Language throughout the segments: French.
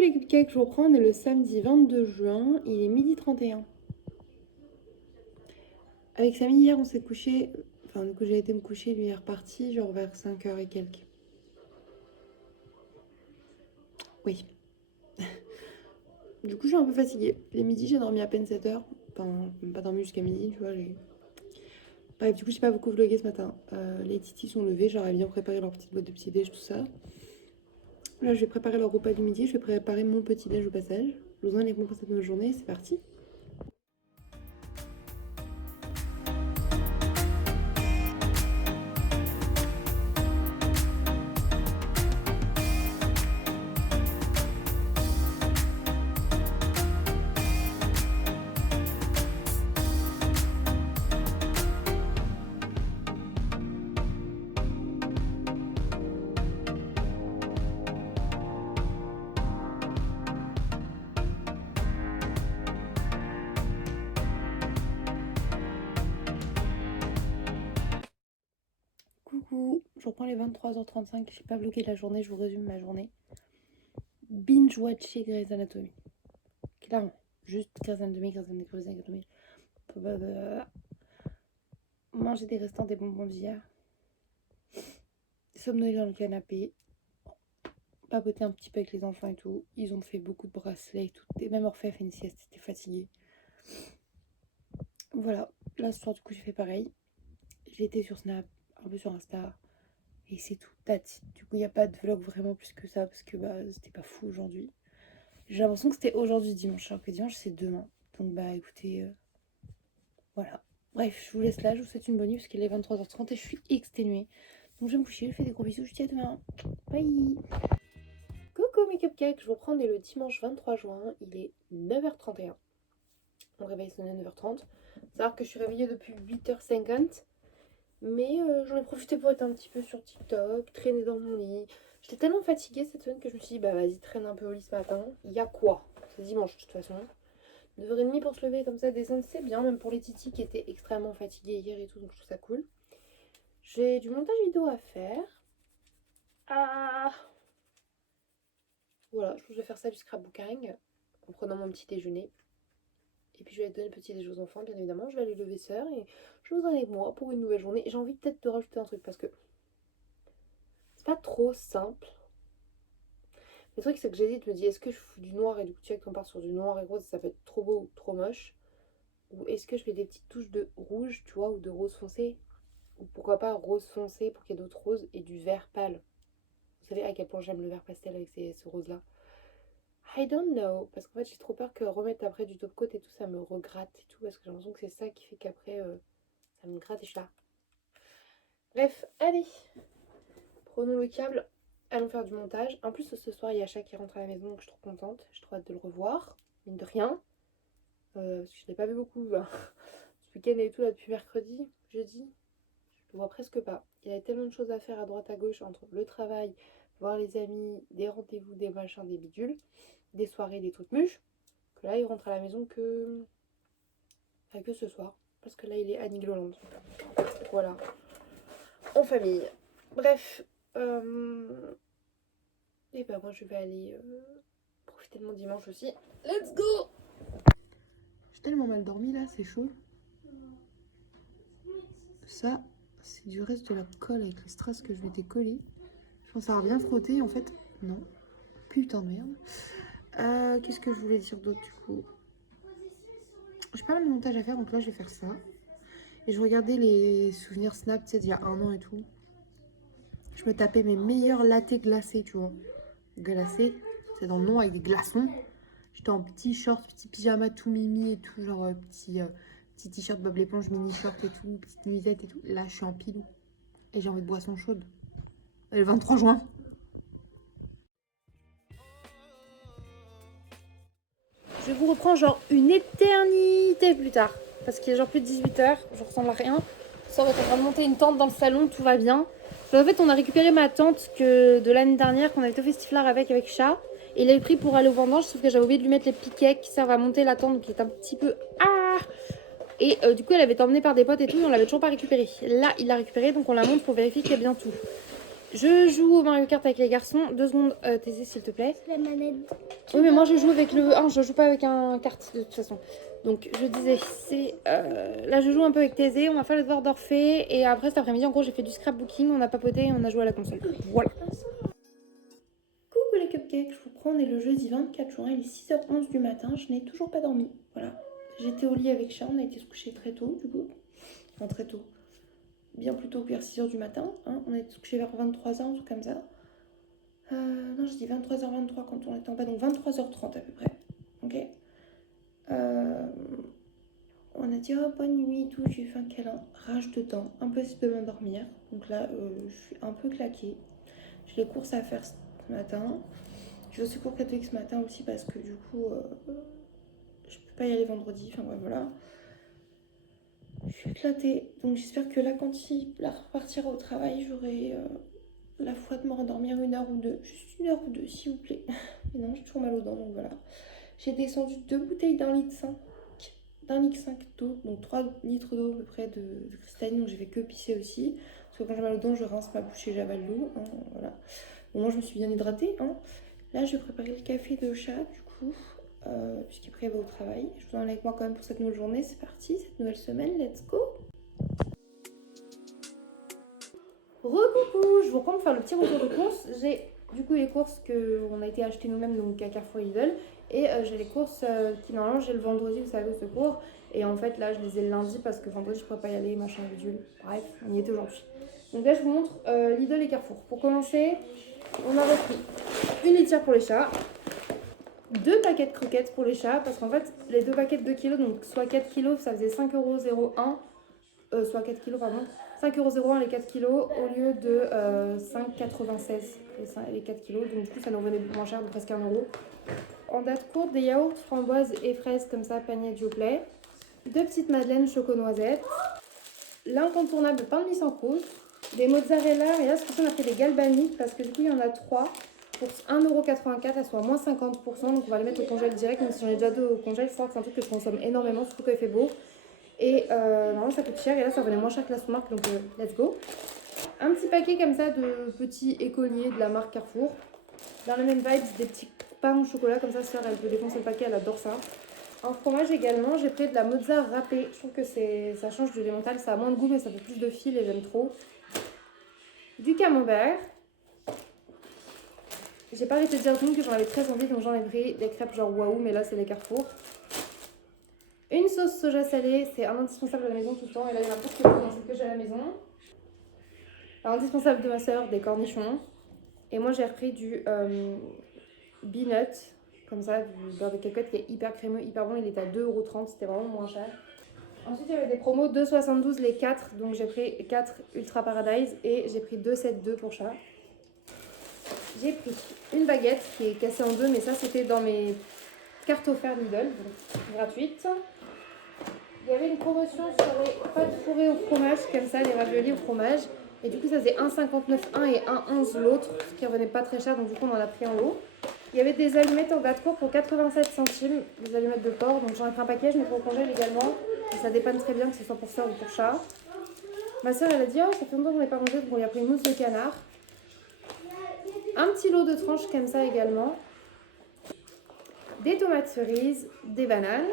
les cupcakes, je vous reprends, on est le samedi 22 juin, il est midi 31. Avec Samy, hier, on s'est couché, enfin, du coup, j'ai été me coucher, lui est reparti, genre vers 5 heures et quelques. Oui. Du coup, je suis un peu fatiguée. Les midis, j'ai dormi à peine 7 heures. Enfin, même pas dormi jusqu'à midi, tu vois. Bref, du coup, j'ai pas beaucoup vlogué ce matin. Les titis sont levés, j'aurais bien préparé leur petite boîte de petit-déj, tout ça. Là, je vais préparer leur repas du midi, je vais préparer mon petit-déj au passage. Je vous en ai pour cette nouvelle journée, c'est parti. Coucou, je reprends les 23h35, j'ai pas bloqué la journée, je vous résume ma journée. Binge-watcher Grey's Anatomy. Clairement, juste Grey's Anatomy, Grey's Anatomy, Grey's Anatomy. Manger des restants des bonbons d'hier. Somnoler dans le canapé. Papoter un petit peu avec les enfants et tout. Ils ont fait beaucoup de bracelets et tout. Et même Orphée a fait une sieste, c'était fatigué. Voilà, là ce soir du coup j'ai fait pareil. J'ai été sur Snap, un peu sur Insta. Et c'est tout, that's it. Du coup il n'y a pas de vlog vraiment plus que ça parce que c'était pas fou aujourd'hui. J'ai l'impression que c'était aujourd'hui dimanche, alors que dimanche c'est demain. Donc écoutez, voilà. Bref, je vous laisse là, je vous souhaite une bonne nuit parce qu'il est 23h30 et je suis exténuée. Donc je vais me coucher, je vous fais des gros bisous, je vous dis à demain. Bye. Coucou mes cupcakes, je vous reprends dès le dimanche 23 juin, il est 9h31. Mon réveil sonne à 9h30. Savoir que je suis réveillée depuis 8h50. Mais j'en ai profité pour être un petit peu sur TikTok, traîner dans mon lit. J'étais tellement fatiguée cette semaine que je me suis dit, bah vas-y, traîne un peu au lit ce matin. Il y a quoi? C'est dimanche de toute façon. 9h30 pour se lever comme ça, descendre, c'est bien, même pour les titis qui étaient extrêmement fatigués hier et tout, donc je trouve ça cool. J'ai du montage vidéo à faire. Ah Voilà, je pense que je vais faire ça du scrapbooking en prenant mon petit déjeuner. Et puis je vais aller donner le petit déjeuner aux enfants, bien évidemment. Je vais aller lever sœur et je vous en ai avec moi pour une nouvelle journée. J'ai envie peut-être de rajouter un truc parce que c'est pas trop simple. Le truc, c'est que j'hésite, je me dis, est-ce que je fous du noir et du coup, tu vois, qu'on part sur du noir et rose, ça peut être trop beau ou trop moche? Ou est-ce que je fais des petites touches de rouge, tu vois, ou de rose foncé? Ou pourquoi pas rose foncé pour qu'il y ait d'autres roses et du vert pâle? Vous savez à quel point j'aime le vert pastel avec ce rose-là? I don't know. Parce qu'en fait, j'ai trop peur que remettre après du top coat et tout, ça me regratte et tout. Parce que j'ai l'impression que c'est ça qui fait qu'après, ça me gratte et je suis là. Bref, allez, prenons le câble. Allons faire du montage. En plus, ce soir, il y a Chat qui rentre à la maison, donc je suis trop contente. J'ai trop hâte de le revoir. Mine de rien. Parce que je ne l'ai pas vu beaucoup ce week-end et tout, là, depuis mercredi, jeudi. Je le vois presque pas. Il y avait tellement de choses à faire à droite à gauche entre le travail, voir les amis, des rendez-vous, des machins, des bidules, des soirées, des trucs muches, que là, il rentre à la maison que ce soir. Parce que là, il est à Nigloland. Voilà. En famille. Bref. Et bah moi je vais aller profiter de mon dimanche aussi. Let's go! J'ai tellement mal dormi là, c'est chaud. Ça, c'est du reste de la colle avec les strass que je m'étais collé. Je pense avoir bien frotté en fait. Non. Putain de merde. Qu'est-ce que je voulais dire d'autre du coup? J'ai pas mal de montage à faire donc là je vais faire ça. Et je regardais les souvenirs Snap, tu sais, d'il y a un an et tout. Je me tapais mes meilleurs lattés glacés, tu vois. Glacés, c'est dans le nom avec des glaçons. J'étais en petit short, petit pyjama tout mimi et tout, genre petit t-shirt Bob l'éponge, mini short et tout, petite nuisette et tout. Là, je suis en pilou. Et j'ai envie de boisson chaude. Et le 23 juin. Je vous reprends genre une éternité plus tard. Parce qu'il est genre plus de 18h, je ressemble à rien. Ça, on est en train de monter une tente dans le salon, tout va bien. En fait, on a récupéré ma tente de l'année dernière, qu'on avait été au festival avec Chat. Et il l'avait pris pour aller au vendange, sauf que j'avais oublié de lui mettre les piquets qui servent à monter la tente, donc il est un petit peu... Et du coup, elle avait été emmenée par des potes et tout, et on l'avait toujours pas récupéré. Là, il l'a récupéré, donc on la monte pour vérifier qu'il y a bien tout. Je joue au Mario Kart avec les garçons. 2 secondes, Thésée, s'il te plaît. La manette. Oui, mais moi je joue avec le 1, je joue pas avec un kart de toute façon. Donc je disais, c'est. Là je joue un peu avec Thésée, on va faire les devoirs d'Orphée. Et après cet après-midi, en gros, j'ai fait du scrapbooking, on a papoté et on a joué à la console. Voilà. Coucou les cupcakes, je vous prends, on est le jeudi 24 juin, il est 6h11 du matin, je n'ai toujours pas dormi. Voilà. J'étais au lit avec Chat, on a été se coucher très tôt du coup. Enfin très tôt. Bien plus tôt que vers 6h du matin. Hein. On a été se coucher vers 23h, un truc comme ça. Non, je dis 23h23 quand on était en bas, donc 23h30 à peu près. Ok. On a dit oh, bonne nuit et tout, j'ai fait un câlin, rage de dents, impossible de m'endormir. Donc là, je suis un peu claquée. J'ai les courses à faire ce matin. J'ai aussi cours catholique ce matin aussi parce que du coup, je peux pas y aller vendredi. Enfin ouais, voilà. Je suis éclatée. Donc j'espère que là, quand il repartira au travail, j'aurai la foi de me rendormir 1 heure ou 2. Juste 1 heure ou 2, s'il vous plaît. Mais non, j'ai toujours mal aux dents, donc voilà. J'ai descendu 2 bouteilles d'1,5 litre d'eau, donc 3 litres d'eau à peu près de cristalline, donc j'ai fait que pisser aussi. Parce que quand j'ai mal aux dents, je rince ma bouche et j'avale l'eau. Hein, voilà. Bon, moi, je me suis bien hydratée. Hein. Là, je vais préparer le café de Chat, du coup, puisqu'après, il va au travail. Je vous en ai avec moi quand même pour cette nouvelle journée. C'est parti, cette nouvelle semaine. Let's go! Recoucou, je vous reprends pour faire le petit retour de courses. J'ai du coup les courses qu'on a été acheter nous-mêmes, donc à Carrefour et Lidl. Et j'ai les courses qui normalement j'ai le vendredi, vous savez, au secours. Et en fait là je les ai le lundi parce que vendredi je pourrais pas y aller, machin bidule. Bref, on y était aujourd'hui. Donc là je vous montre Lidl et Carrefour. Pour commencer, on a repris une litière pour les chats, 2 paquets de croquettes pour les chats, parce qu'en fait les 2 paquets de 2 kg, donc soit 4 kg, ça faisait 5,01 €, soit 4 kg, pardon. 5,01 € les 4 kg au lieu de 5,96 € les 4 kg. Donc du coup ça nous revenait moins cher, de presque 1 €. En date courte, des yaourts, framboises et fraises comme ça, panier Yoplait. 2 petites madeleines choco-noisettes. L'incontournable pain de mie sans croûte. Des mozzarella, et là ce coup on a pris des galbaniques parce que du coup il y en a 3 pour 1,84 €, elles sont à moins 50%. Donc on va les mettre au congèle direct, même si j'en ai déjà 2 au congèle. C'est un truc que je consomme énormément, surtout quand il fait beau. Et normalement ça coûte cher et là ça venait moins cher que la sous-marque, donc let's go. Un petit paquet comme ça de petits écoliers de la marque Carrefour. Dans la même vibe, des petits pains au chocolat comme ça, sœur elle peut défoncer le paquet, elle adore ça. En fromage également, j'ai pris de la mozza râpée. Je trouve que ça change du Emmental, ça a moins de goût mais ça fait plus de fil et j'aime trop. Du camembert. J'ai pas arrêté de dire que j'en avais très envie, donc j'en ai pris des crêpes genre waouh, mais là c'est les Carrefour. Une sauce soja salée, c'est un indispensable à la maison tout le temps. Et là, il y en a presque plus dans celle que j'ai à la maison. Alors, indispensable de ma soeur, des cornichons. Et moi, j'ai repris du Beanut, comme ça, du beurre de cacahuète qui est hyper crémeux, hyper bon. Il était à 2,30 €, c'était vraiment moins cher. Ensuite, il y avait des promos 2,72 € les 4. Donc, j'ai pris 4 Ultra Paradise et j'ai pris 2,72 € pour Chat. J'ai pris une baguette qui est cassée en deux, mais ça, c'était dans mes cartes offertes Lidl, donc gratuite. Il y avait une promotion sur les pâtes fourrées au fromage, comme ça, les raviolis au fromage. Et du coup, ça faisait 1,59 un et 1,11 l'autre, ce qui revenait pas très cher, donc du coup, on en a pris en lot. Il y avait des allumettes en date courte pour 87 centimes, des allumettes de porc. Donc j'en ai pris un paquet, je mets au congèle également. Et ça dépanne très bien, que ce soit pour soeur ou pour Chat. Ma soeur, elle a dit, oh, ça fait longtemps qu'on n'a pas mangé, donc on lui a pris une mousse de canard. Un petit lot de tranches comme ça également. Des tomates cerises, des bananes.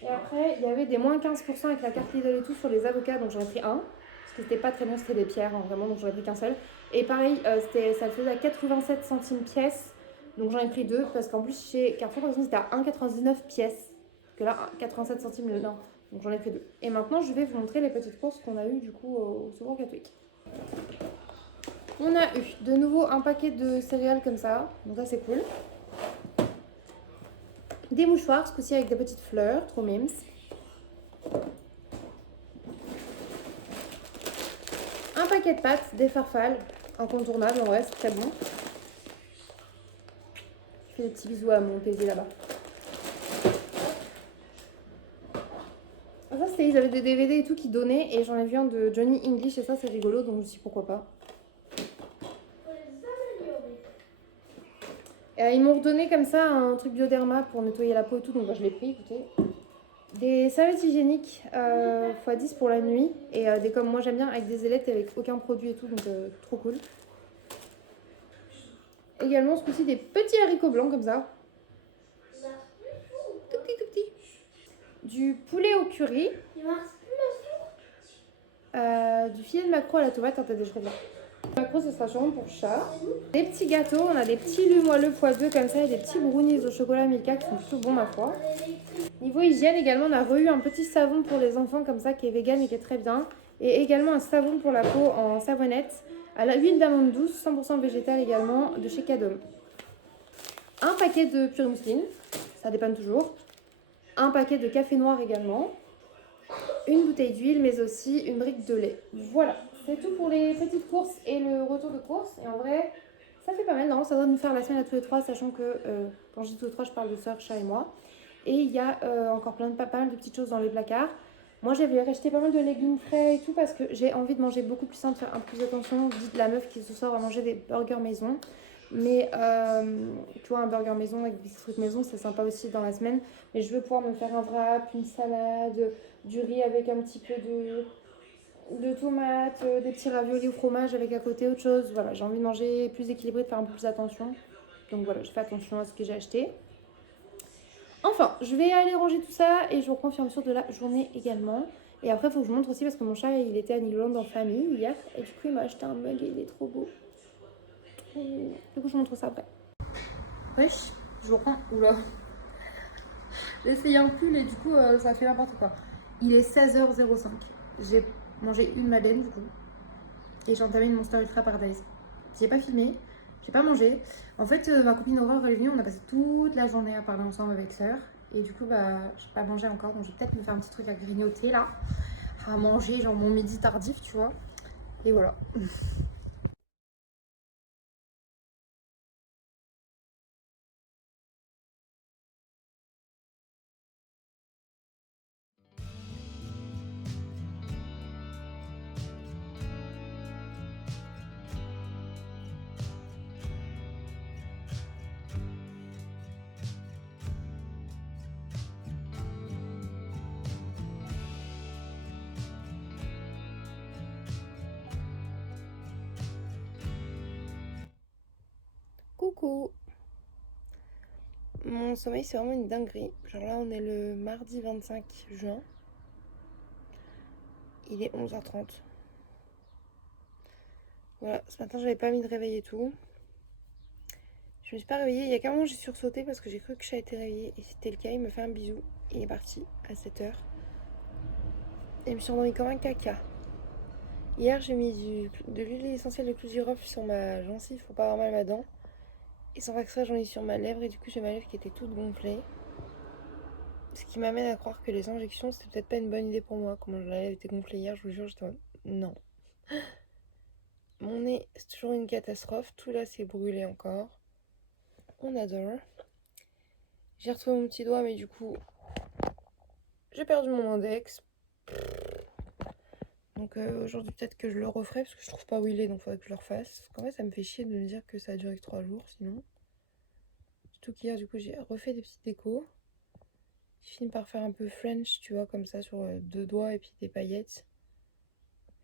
Et après, il y avait des moins 15% avec la carte Lidl et tout sur les avocats, donc j'en ai pris un. Parce que c'était pas très bon, c'était des pierres, hein, vraiment, donc j'en ai pris qu'un seul. Et pareil, ça le faisait à 87 centimes pièce, donc j'en ai pris 2. Parce qu'en plus, chez Carrefour, par exemple, c'était à 1,99 pièce. Que là, 87 centimes le non. Donc j'en ai pris 2. Et maintenant, je vais vous montrer les petites courses qu'on a eues du coup au Secours catholique. On a eu de nouveau un paquet de céréales comme ça, donc ça c'est cool. Des mouchoirs, ce coup-ci avec des petites fleurs, trop mimes. Un paquet de pâtes, des farfales, incontournables en vrai, c'est très bon. Je fais des petits bisous à mon PZ là-bas. Ça c'était, ils avaient des DVD et tout qui donnaient et j'en ai vu un de Johnny English et ça c'est rigolo, donc je me suis dit pourquoi pas. Ils m'ont redonné comme ça un truc Bioderma pour nettoyer la peau et tout, donc je l'ai pris, écoutez. Des serviettes hygiéniques x10 pour la nuit. Et des comme moi j'aime bien avec des ailettes et avec aucun produit et tout, donc trop cool. également ce coup-ci des petits haricots blancs comme ça. Tout petit, tout petit. Du poulet au curry. Du filet de maquereau à la tomate. Attendez, je reviens. Le maquereau, ce sera sûrement pour chat. Des petits gâteaux. On a des petits lus moelleux x2 comme ça et des petits brownies au chocolat Milka qui sont plutôt bons, ma foi. Niveau hygiène également, on a eu un petit savon pour les enfants comme ça qui est vegan et qui est très bien. Et également un savon pour la peau en savonnette à l'huile d'amande douce, 100% végétale également, de chez Cadom. Un paquet de purée mousseline, ça dépanne toujours. Un paquet de café noir également. Une bouteille d'huile, mais aussi une brique de lait. Voilà, c'est tout pour les petites courses et le retour de course. Et en vrai, ça fait pas mal, non? Ça doit nous faire la semaine à tous les trois, sachant que quand je dis tous les trois, je parle de sœur, chat et moi. Et il y a encore pas mal de petites choses dans les placards. Moi, j'avais racheté pas mal de légumes frais et tout parce que j'ai envie de manger beaucoup plus sain, de faire un peu plus attention. Dites la meuf qui ce soir va manger des burgers maison. Mais tu vois, un burger maison avec des trucs maison, c'est sympa aussi dans la semaine. Mais je veux pouvoir me faire un wrap, une salade, du riz avec un petit peu de tomates, des petits raviolis au fromage avec à côté autre chose. Voilà, j'ai envie de manger plus équilibré, de faire un peu plus attention. Donc voilà, je fais attention à ce que j'ai acheté. Enfin, je vais aller ranger tout ça et je vous reprends au fur et à mesure de la journée également. Et après, il faut que je vous montre aussi parce que mon chat, il était à Nigoland en famille hier. Et du coup, il m'a acheté un mug et il est trop beau. Du coup, je vous montre ça après. Wesh, je vous reprends. Oula. J'ai essayé un pull et du coup, ça fait n'importe quoi. Il est 16h05. J'ai mangé une madeleine du coup. Et j'ai entamé une Monster Ultra Paradise. J'ai pas filmé, j'ai pas mangé. En fait, ma copine Aurore elle est venue, on a passé toute la journée à parler ensemble avec sœur. Et du coup, bah, j'ai pas mangé encore, donc je vais peut-être me faire un petit truc à grignoter là. À manger, genre mon midi tardif, tu vois. Et voilà. Coucou. Mon sommeil, c'est vraiment une dinguerie. Genre là, on est le mardi 25 juin. Il est 11h30. Voilà, ce matin, j'avais pas mis de réveil et tout. Je me suis pas réveillée. Il y a qu'un moment, j'ai sursauté parce que j'ai cru que chat était réveillé. Et c'était le cas, il me fait un bisou. Il est parti à 7h. Et je me suis endormie comme un caca. Hier, j'ai mis de l'huile essentielle de clou de girofle sur ma gencive pour pas avoir mal à ma dent. Et sans faire exprès, j'en ai sur ma lèvre. Et du coup, j'ai ma lèvre qui était toute gonflée. Ce qui m'amène à croire que les injections, c'était peut-être pas une bonne idée pour moi. Comment la lèvre était gonflée hier, je vous jure, j'étais en... Non. Mon nez, c'est toujours une catastrophe. Tout là, c'est brûlé encore. On adore. J'ai retrouvé mon petit doigt, mais du coup, j'ai perdu mon index. Donc aujourd'hui, peut-être que je le referai parce que je trouve pas où il est, donc il faudrait que je le refasse. En fait, ça me fait chier de me dire que ça a duré que 3 jours sinon. Surtout qu'hier, du coup, j'ai refait des petites décos. J'ai fini par faire un peu French, tu vois, comme ça, sur 2 doigts et puis des paillettes.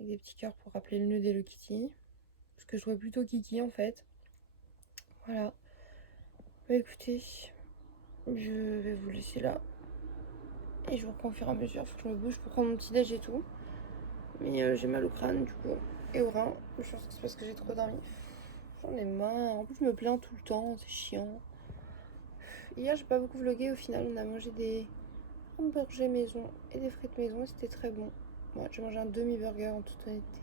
Avec des petits cœurs pour rappeler le nœud d'Hello Kitty. Parce que je trouvais plutôt Kiki en fait. Voilà. Bah écoutez, je vais vous laisser là. Et je vous reprends au fur et à mesure. Faut que je me bouge pour prendre mon petit déj et tout. Mais j'ai mal au crâne du coup. Et au rein. Je pense que c'est parce que j'ai trop dormi. J'en ai marre. En plus, je me plains tout le temps. C'est chiant. Hier, j'ai pas beaucoup vlogué. Au final, on a mangé des hamburgers maison et des frites maison. Et c'était très bon. Ouais, j'ai mangé un demi-burger en toute honnêteté.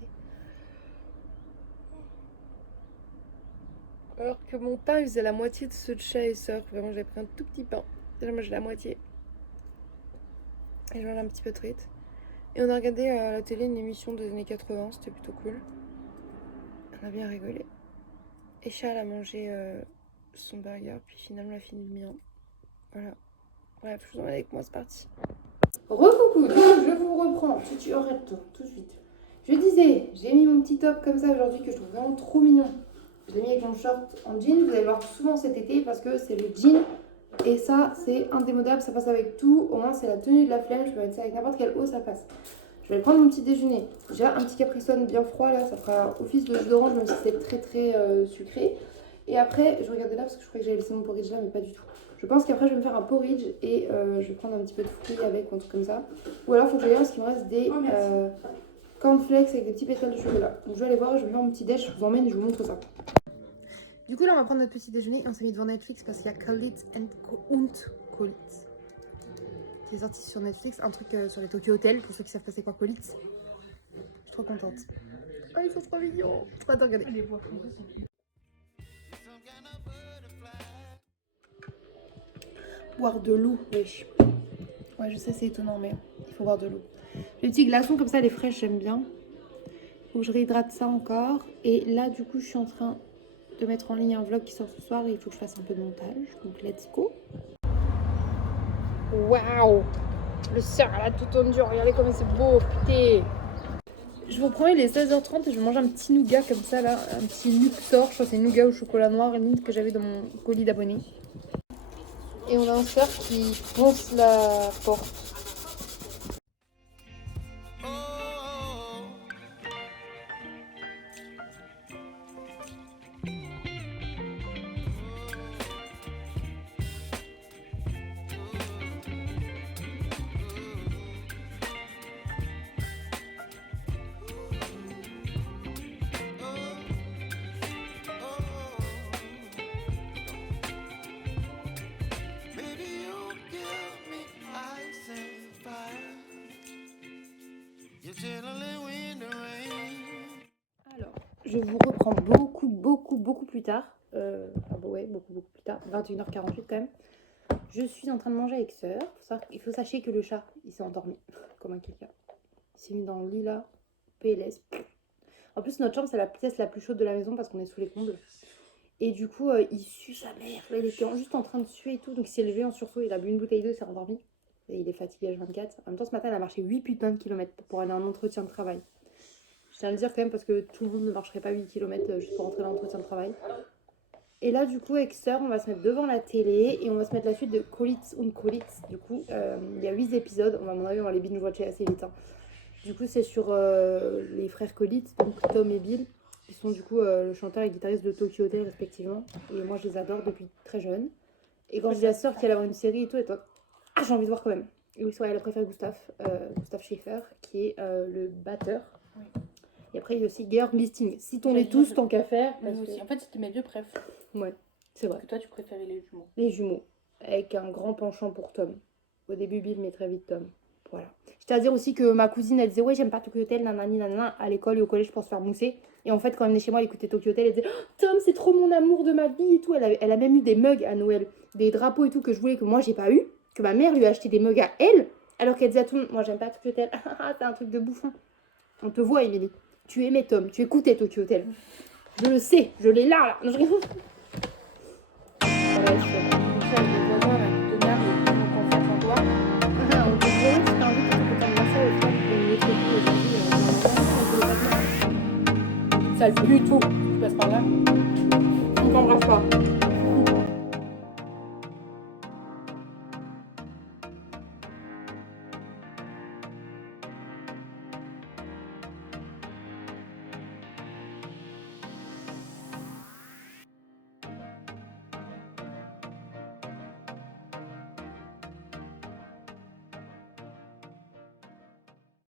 Alors que mon pain, il faisait la moitié de ceux de chat et sœur. Vraiment, j'avais pris un tout petit pain. Déjà, moi, j'ai la moitié. Et je mange un petit peu de frites. Et on a regardé à la télé une émission des années 80. C'était plutôt cool. On a bien rigolé. Et Charles a mangé son burger. Puis finalement, il a fini le mien. Voilà. Bref, je vous emmène avec moi, c'est parti. Recoucou, je vous reprends. Tu arrêtes tout de suite. Je disais, j'ai mis mon petit top comme ça aujourd'hui que je trouve vraiment trop mignon. Je l'ai mis avec mon short en jean. Vous allez le voir souvent cet été parce que c'est le jean. Et ça, c'est indémodable. Ça passe avec tout. Au moins, c'est la tenue de la flemme. Je peux mettre ça avec n'importe quelle eau, ça passe. Je vais prendre mon petit déjeuner. J'ai un petit Capri Sun bien froid là. Ça fera office de jus d'orange même si c'est très très sucré. Et après, je regardais là parce que je croyais que j'avais laissé mon porridge là, mais pas du tout. Je pense qu'après, je vais me faire un porridge et je vais prendre un petit peu de fruits avec ou un truc comme ça. Ou alors, il faut que je regarde parce qu'il me reste des cornflakes avec des petits pétales de chocolat. Donc, je vais aller voir, je vais faire mon petit déj, je vous emmène et je vous montre ça. Du coup, là, on va prendre notre petit déjeuner et on s'est mis devant Netflix parce qu'il y a Khalid und Khalid qui est sorti sur Netflix, un truc sur les Tokyo Hotel, pour ceux qui savent pas c'est quoi Khalid. Je suis trop contente. Oh, ils sont trop mignons. Attends, regardez. Boire de l'eau, wesh. Ouais, je sais, c'est étonnant, mais il faut boire de l'eau. Les petits glaçons comme ça, les fraîches, j'aime bien. Faut que je réhydrate ça encore. Et là, du coup, je suis en train de mettre en ligne un vlog qui sort ce soir et il faut que je fasse un peu de montage. Donc, let's go. Waouh! Le cerf, là, tout tendu. Regardez comme c'est beau, putain! Je vous promets, il est 16h30 et je vais manger un petit nougat comme ça, là. Un petit Luxor. Je crois que c'est nougat au chocolat noir, limite que j'avais dans mon colis d'abonnés. Et on a un cerf qui ponce la porte. Alors, je vous reprends beaucoup plus tard. Ouais, beaucoup plus tard. 21h48 quand même. Je suis en train de manger avec sœur. Il faut sachez que le chat, il s'est endormi comme un caca. Il s'est mis dans le lit là. PLS. En plus, notre chambre, c'est la pièce la plus chaude de la maison parce qu'on est sous les combles. Et du coup, il sue sa mère. Là, il était juste en train de suer et tout. Donc, il s'est levé en sursaut. Il a bu une bouteille d'eau, il s'est endormi. Et il est fatigué H24. En même temps, ce matin, il a marché 8 putains de kilomètres pour aller en entretien de travail. Je tiens à le dire quand même parce que tout le monde ne marcherait pas 8 km juste pour rentrer dans l'entretien de travail. Et là, du coup, avec sœur, on va se mettre devant la télé et on va se mettre la suite de Khalid und Khalid. Du coup, il y a 8 épisodes. À mon avis, on va les binge-watcher assez vite. Hein. Du coup, c'est sur les frères Khalid, donc Tom et Bill, qui sont du coup le chanteur et guitariste de Tokyo Hotel respectivement. Et moi, je les adore depuis très jeune. Et quand je dis à sœur qu'elle a une série et tout, elle toi, ah, j'ai envie de voir quand même. Et oui, elle a préféré Gustave Schaeffer, qui est le batteur. Oui. Et après, il y a aussi Georg Listing. Citons-les tous, tant qu'à faire. Nous aussi. En fait, c'était mes deux préf. Ouais, c'est vrai. Que toi, tu préférais les jumeaux. Les jumeaux, avec un grand penchant pour Tom. Au début, Bill, mais très vite Tom. Voilà. Je tiens à dire aussi que ma cousine, elle disait ouais, j'aime pas Tokyo Hotel, nanani, nanana, à l'école et au collège pour se faire mousser. Et en fait, quand elle venait chez moi, elle écoutait Tokyo Hotel, elle disait oh, Tom, c'est trop mon amour de ma vie et tout. Elle a même eu des mugs à Noël, des drapeaux et tout que je voulais que moi, j'ai pas eu. Que ma mère lui a acheté des mugs à elle, alors qu'elle disait à tout le monde moi, j'aime pas Tokyo Hotel. C'est un truc de bouffon. On te voit, Émilie. Tu aimais Tom, tu écoutais Tokyo Hotel. Je le sais, je l'ai là. Non, je rigole. Voilà, je suis ça, je vois là, de merde, et puis on confiance en toi. On te dit, je t'invite à ton anniversaire au stade de notre aujourd'hui. Ça le pue tout. Tu passes par là. On t'embrasse pas.